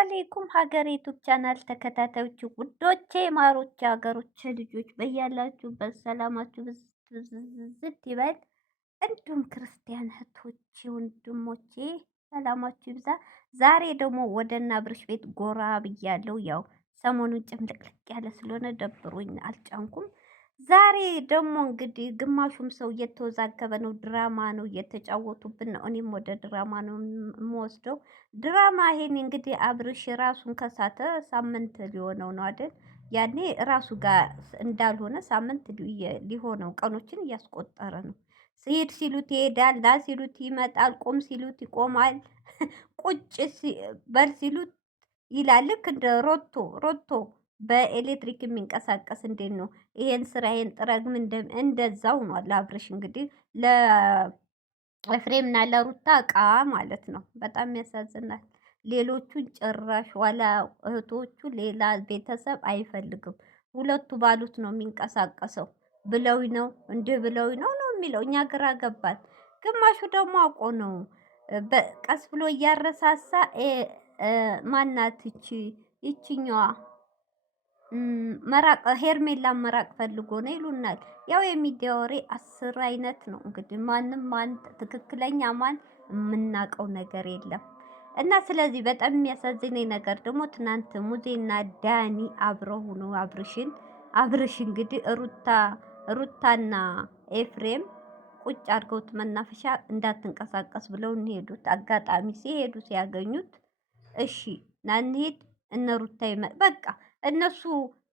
አለይኩም ሀገር ዩቱብ ቻናል ተከታታዮች ውዶቼ ማሮቼ ሀገሮቼ ልጆች በያላችሁበት ሰላማችሁ ብዝት ይበል። እንዲሁም ክርስቲያን እህቶቼ ወንድሞቼ ሰላማችሁ ይብዛ። ዛሬ ደግሞ ወደ እነ አብርሽ ቤት ጎራ ብያለሁ። ያው ሰሞኑን ጭምልቅልቅ ያለ ስለሆነ ደብሮኝ አልጫንኩም። ዛሬ ደግሞ እንግዲህ ግማሹም ሰው እየተወዛገበ ነው፣ ድራማ ነው እየተጫወቱብን ነው። እኔም ወደ ድራማ ነው የምወስደው። ድራማ ይሄን እንግዲህ አብርሽ ራሱን ከሳተ ሳምንት ሊሆነው ነው አይደል? ያኔ ራሱ ጋር እንዳልሆነ ሳምንት ሊሆነው ቀኖችን እያስቆጠረ ነው። ሲሄድ ሲሉት ይሄዳል፣ ና ሲሉት ይመጣል፣ ቁም ሲሉት ይቆማል፣ ቁጭ በል ሲሉት ይላል። ልክ እንደ ሮቶ በኤሌክትሪክ የሚንቀሳቀስ እንዴት ነው? ይሄን ስራ ይሄን ጥረግም እንደዛው ሆኗል። አብርሽ እንግዲህ ለኤፍሬምና ለሩታ እቃ ማለት ነው። በጣም ያሳዝናል። ሌሎቹን ጭራሽ ዋላ እህቶቹ ሌላ ቤተሰብ አይፈልግም። ሁለቱ ባሉት ነው የሚንቀሳቀሰው። ብለው ነው እንዲህ ብለው ነው የሚለው። እኛ ግራ ገባን። ግማሹ ደግሞ አውቆ ነው ቀስ ብሎ እያረሳሳ ማናት ይችኛዋ መራቅ ሄርሜላን መራቅ ፈልጎ ነው ይሉናል። ያው የሚዲያ ወሬ 10 አይነት ነው እንግዲህ ማን ትክክለኛ ማን የምናውቀው ነገር የለም። እና ስለዚህ በጣም የሚያሳዝነኝ ነገር ደግሞ ትናንት ሙዜና ዳኒ አብረው ሆኖ አብርሽ እንግዲህ ሩታና ኤፍሬም ቁጭ አድርገውት መናፈሻ እንዳትንቀሳቀስ ብለው እንሄዱት አጋጣሚ ሲሄዱ ሲያገኙት እሺ ና እንሂድ እነ ሩታ በቃ እነሱ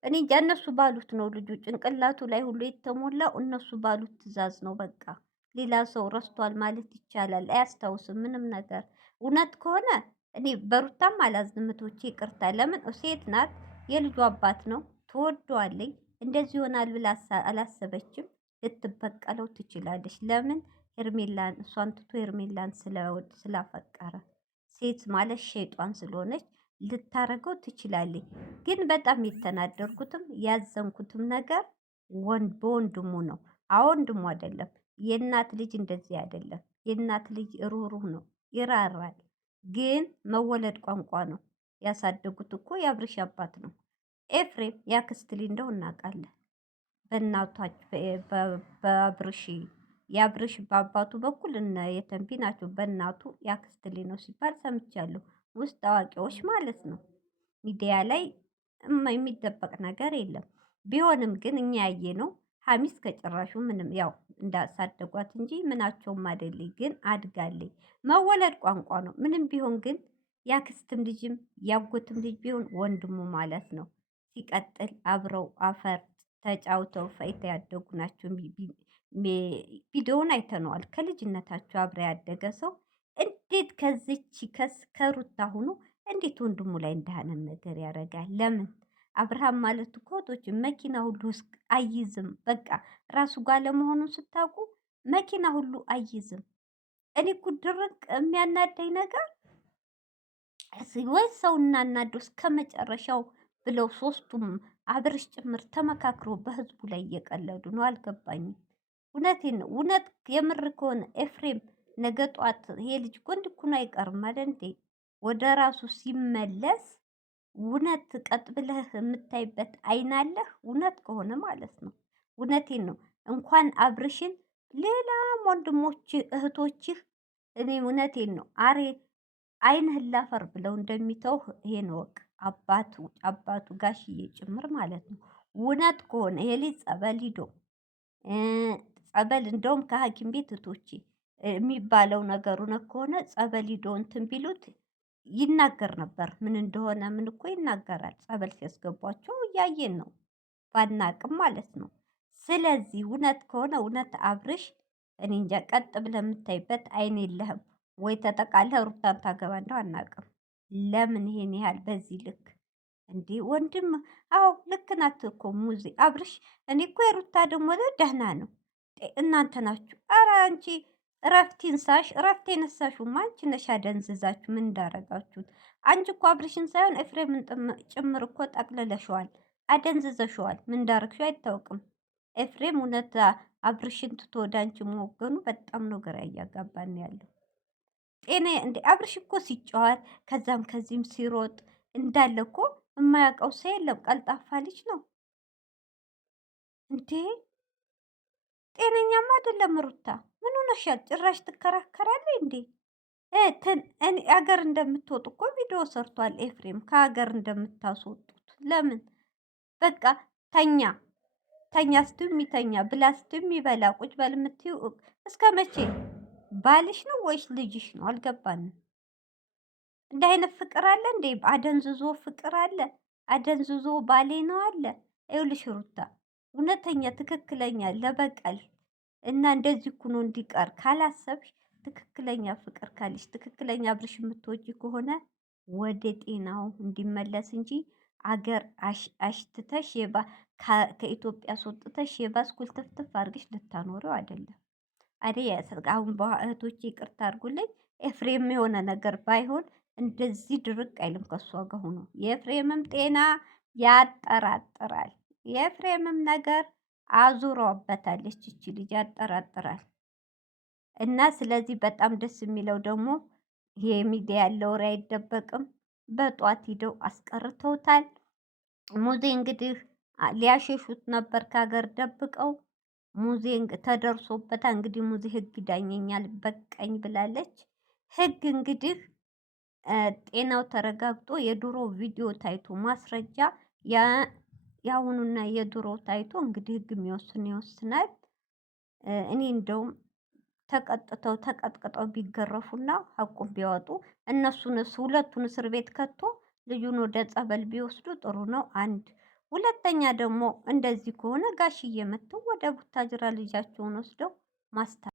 እኔ እንጃ እነሱ ባሉት ነው ልጁ ጭንቅላቱ ላይ ሁሉ የተሞላው እነሱ ባሉት ትዕዛዝ ነው። በቃ ሌላ ሰው ረስቷል ማለት ይቻላል። አያስታውስም ምንም ነገር። እውነት ከሆነ እኔ በሩታም አላዝንም። እህቶቼ ይቅርታ። ለምን ሴት ናት፣ የልጁ አባት ነው፣ ትወደዋለኝ። እንደዚህ ይሆናል ብላ አላሰበችም። ልትበቀለው ትችላለች። ለምን ሄርሜላን እሷን ትቶ ሄርሜላን ስላፈቀረ ሴት ማለት ሸይጧን ስለሆነች ልታረገው ትችላለች። ግን በጣም የተናደርኩትም ያዘንኩትም ነገር በወንድሙ ነው። ወንድሙ አይደለም። የእናት ልጅ እንደዚህ አይደለም። የእናት ልጅ ሩህሩህ ነው፣ ይራራል። ግን መወለድ ቋንቋ ነው። ያሳደጉት እኮ የአብርሽ አባት ነው። ኤፍሬም ያክስት ልጅ እንደው እናውቃለን። በአብርሽ የአብርሽ በአባቱ በኩል እነ የተንቢ ናቸው። በእናቱ ያክስት ልጅ ነው ሲባል ሰምቻለሁ። ውስጥ አዋቂዎች ማለት ነው። ሚዲያ ላይ የሚደበቅ ነገር የለም። ቢሆንም ግን እኛ ያየነው ሀሚስ ከጭራሹ ምንም ያው እንዳሳደጓት እንጂ ምናቸውም አይደለኝ። ግን አድጋለኝ። መወለድ ቋንቋ ነው። ምንም ቢሆን ግን ያክስትም ልጅም ያጎትም ልጅ ቢሆን ወንድሙ ማለት ነው። ሲቀጥል አብረው አፈር ተጫውተው ፈይተው ያደጉ ናቸው። ቪዲዮውን አይተነዋል። ከልጅነታቸው አብረ ያደገ ሰው እንዴት ከዚች ከሩታ ሆኖ እንዴት ወንድሙ ላይ እንዳህነን ነገር ያደርጋል? ለምን? አብርሃም ማለት እኮ መኪና ሁሉ አይዝም። በቃ ራሱ ጋር ለመሆኑን ስታውቁ መኪና ሁሉ አይዝም። እኔ እኮ ድርቅ የሚያናደኝ ነገር ወይ ሰው እናናደው እስከ መጨረሻው ብለው ሶስቱም አብርሽ ጭምር ተመካክሮ በህዝቡ ላይ እየቀለዱ ነው። አልገባኝም። እውነቴን ነው። እውነት የምር ከሆነ ኤፍሬም ነገ ጧት ይሄ ልጅ ጎንድ ኩኖ አይቀርም ማለት እንዴ ወደ ራሱ ሲመለስ እውነት ቀጥ ብለህ የምታይበት አይን አለህ። እውነት ከሆነ ማለት ነው። እውነቴን ነው። እንኳን አብርሽን ሌላም ወንድሞች እህቶችህ እኔ እውነቴን ነው አይንህን ላፈር ብለው እንደሚተውህ ይሄን ወቅ አባቱ ጋሽዬ ጭምር ማለት ነው። እውነት ከሆነ ይሄ ልጅ ጸበል ሂዶ ጸበል እንደውም ከሐኪም ቤት እህቶቼ የሚባለው ነገር እውነት ከሆነ ጸበል ሂዶ እንትን ቢሉት ይናገር ነበር። ምን እንደሆነ ምን እኮ ይናገራል። ጸበል ሲያስገቧቸው እያየን ነው። ባናቅም ማለት ነው። ስለዚህ እውነት ከሆነ እውነት አብርሽ እኔ እንጃ ቀጥ ብለህ የምታይበት አይን የለህም ወይ? ተጠቃለህ ሩታን ታገባ እንደው አናውቅም። ለምን ይሄን ያህል በዚህ ልክ እንዴ? ወንድም አዎ ልክ ናት እኮ ሙዚ አብርሽ። እኔ እኮ የሩታ ደግሞ ደህና ነው። እናንተ ናችሁ። ኧረ አንቺ እረፍት ይንሳሽ። እረፍት የነሳሽውማ አንቺ ነሽ። አደንዝዛችሁ ምን እንዳረጋችሁት። አንቺ እኮ አብርሽን ሳይሆን ኤፍሬምን ጭምር እኮ ጠቅልለሽዋል፣ አደንዝዘሽዋል። ምን እንዳረግሽው አይታወቅም። ኤፍሬም እውነት አብርሽን ትቶ ወደ አንቺ መወገኑ በጣም ነው ግራ እያጋባን ያለው። ጤና እንደ አብርሽ እኮ ሲጫወት ከዛም ከዚህም ሲሮጥ እንዳለ እኮ የማያውቀው ሰው የለም። ቀልጣፋ ልጅ ነው እንዴ! ጤነኛማ አይደለም ሩታ። ምን ሆነሻል? ጭራሽ ትከራከራለች እንዴ? እኔ አገር እንደምትወጡ እኮ ቪዲዮ ሰርቷል ኤፍሬም፣ ከሀገር እንደምታስወጡት። ለምን በቃ ተኛ ተኛ ስትይው የሚተኛ ብላ ስትይው የሚበላ ቁጭ በል የምትይው እስከ መቼ? ባልሽ ነው ወይስ ልጅሽ ነው? አልገባንም። እንደ አይነት ፍቅር አለ እንዴ? አደንዝዞ ፍቅር አለ? አደንዝዞ ባሌ ነው አለ? ይኸውልሽ ሩታ እውነተኛ ትክክለኛ ለበቀል እና እንደዚህ እኮ ነው እንዲቀር ካላሰብሽ፣ ትክክለኛ ፍቅር ካለሽ፣ ትክክለኛ አብርሽ የምትወጂ ከሆነ ወደ ጤናው እንዲመለስ እንጂ አገር አሽትተሽ ከኢትዮጵያ አስወጥተሽ የባስ ኩልትፍትፍ አድርገሽ ልታኖሪው አይደለም። አሁን እህቶቼ ይቅርታ አድርጉልኝ፣ ኤፍሬም የሆነ ነገር ባይሆን እንደዚህ ድርቅ አይልም ከእሷ ጋር ሆኖ። የኤፍሬምም ጤና ያጠራጥራል። የኤፍሬምም ነገር አዙረውበታለች ይቺ ልጅ፣ ያጠራጥራል። እና ስለዚህ በጣም ደስ የሚለው ደግሞ ይሄ ሚዲያ ያለው ወሬ አይደበቅም። በጧት ሂደው አስቀርተውታል። ሙዜ እንግዲህ ሊያሸሹት ነበር ከሀገር ደብቀው። ሙዜ ተደርሶበታል። እንግዲህ ሙዜ ህግ ዳኘኛል በቀኝ ብላለች። ህግ እንግዲህ ጤናው ተረጋግጦ የድሮ ቪዲዮ ታይቶ ማስረጃ የአሁኑና የድሮ ታይቶ እንግዲህ ህግ የሚወስን ይወስናል። እኔ እንደውም ተቀጥቅጠው ቢገረፉና ሀቁን ቢያወጡ እነሱን ሁለቱን እስር ቤት ከቶ ልጁን ወደ ጸበል ቢወስዱ ጥሩ ነው። አንድ ሁለተኛ ደግሞ እንደዚህ ከሆነ ጋሽዬ መጥተው ወደ ቡታጅራ ልጃቸውን ወስደው ማስታ